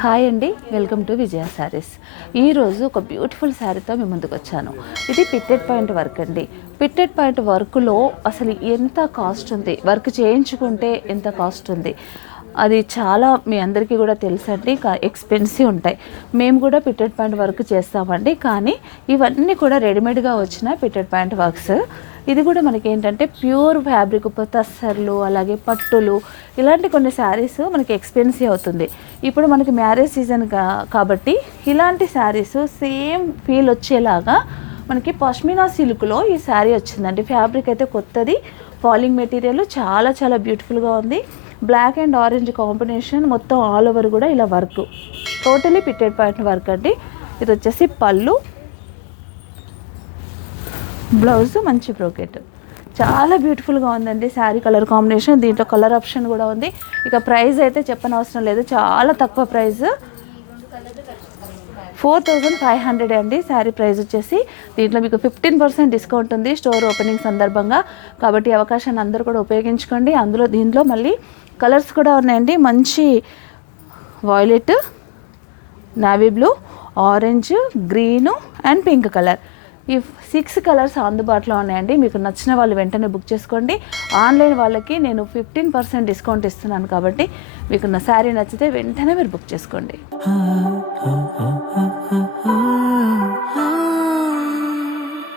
Hi అండి, welcome to విజయ శారీస్. ఈరోజు ఒక బ్యూటిఫుల్ శారీతో మీ ముందుకు వచ్చాను. ఇది పిట్టెడ్ పాయింట్ వర్క్ అండి. పిట్టెడ్ పాయింట్ వర్క్లో అసలు ఎంత కాస్ట్ ఉంది, వర్క్ చేయించుకుంటే ఎంత కాస్ట్ ఉంది, అది చాలా మీ అందరికీ కూడా తెలుసండి. ఎక్స్పెన్సివ్ ఉంటాయి. మేము కూడా పిట్టెడ్ పాయింట్ వర్క్ చేస్తామండి, కానీ ఇవన్నీ కూడా రెడీమేడ్గా వచ్చిన పిట్టెడ్ పాయింట్ వర్క్స్. ఇది కూడా మనకి ఏంటంటే ప్యూర్ ఫ్యాబ్రిక్, తస్సర్లు, అలాగే పట్టులు, ఇలాంటి కొన్ని శారీస్ మనకి ఎక్స్పెన్సివ్ అవుతుంది. ఇప్పుడు మనకి మ్యారేజ్ సీజన్ కాబట్టి ఇలాంటి శారీస్ సేమ్ ఫీల్ వచ్చేలాగా మనకి పష్మినా సిల్క్లో ఈ శారీ వచ్చిందండి. ఫ్యాబ్రిక్ అయితే కొత్తది, ఫాలింగ్ మెటీరియల్ చాలా చాలా బ్యూటిఫుల్గా ఉంది. బ్లాక్ అండ్ ఆరెంజ్ కాంబినేషన్, మొత్తం ఆల్ ఓవర్ కూడా ఇలా work, totally pitted point work అండి. ఇది వచ్చేసి పళ్ళు, బ్లౌజ్ మంచి బ్రోకెట్, చాలా బ్యూటిఫుల్గా ఉందండి శారీ కలర్ కాంబినేషన్. దీంట్లో కలర్ ఆప్షన్ కూడా ఉంది. ఇక ప్రైస్ అయితే చెప్పనవసరం లేదు, చాలా తక్కువ ప్రైస్, 4500 అండి శారీ ప్రైస్ వచ్చేసి. దీంట్లో మీకు 15% డిస్కౌంట్ ఉంది స్టోర్ ఓపెనింగ్ సందర్భంగా, కాబట్టి అవకాశాన్ని అందరూ కూడా ఉపయోగించుకోండి. దీంట్లో మళ్ళీ కలర్స్ కూడా ఉన్నాయండి. మంచి violet, navy blue, orange, green and pink colour, ఈ 6 కలర్స్ అందుబాటులో ఉన్నాయండి. మీకు నచ్చిన వాళ్ళు వెంటనే బుక్ చేసుకోండి. ఆన్లైన్ వాళ్ళకి నేను 15% డిస్కౌంట్ ఇస్తున్నాను, కాబట్టి మీకు నా శారీ నచ్చితే వెంటనే మీరు బుక్ చేసుకోండి.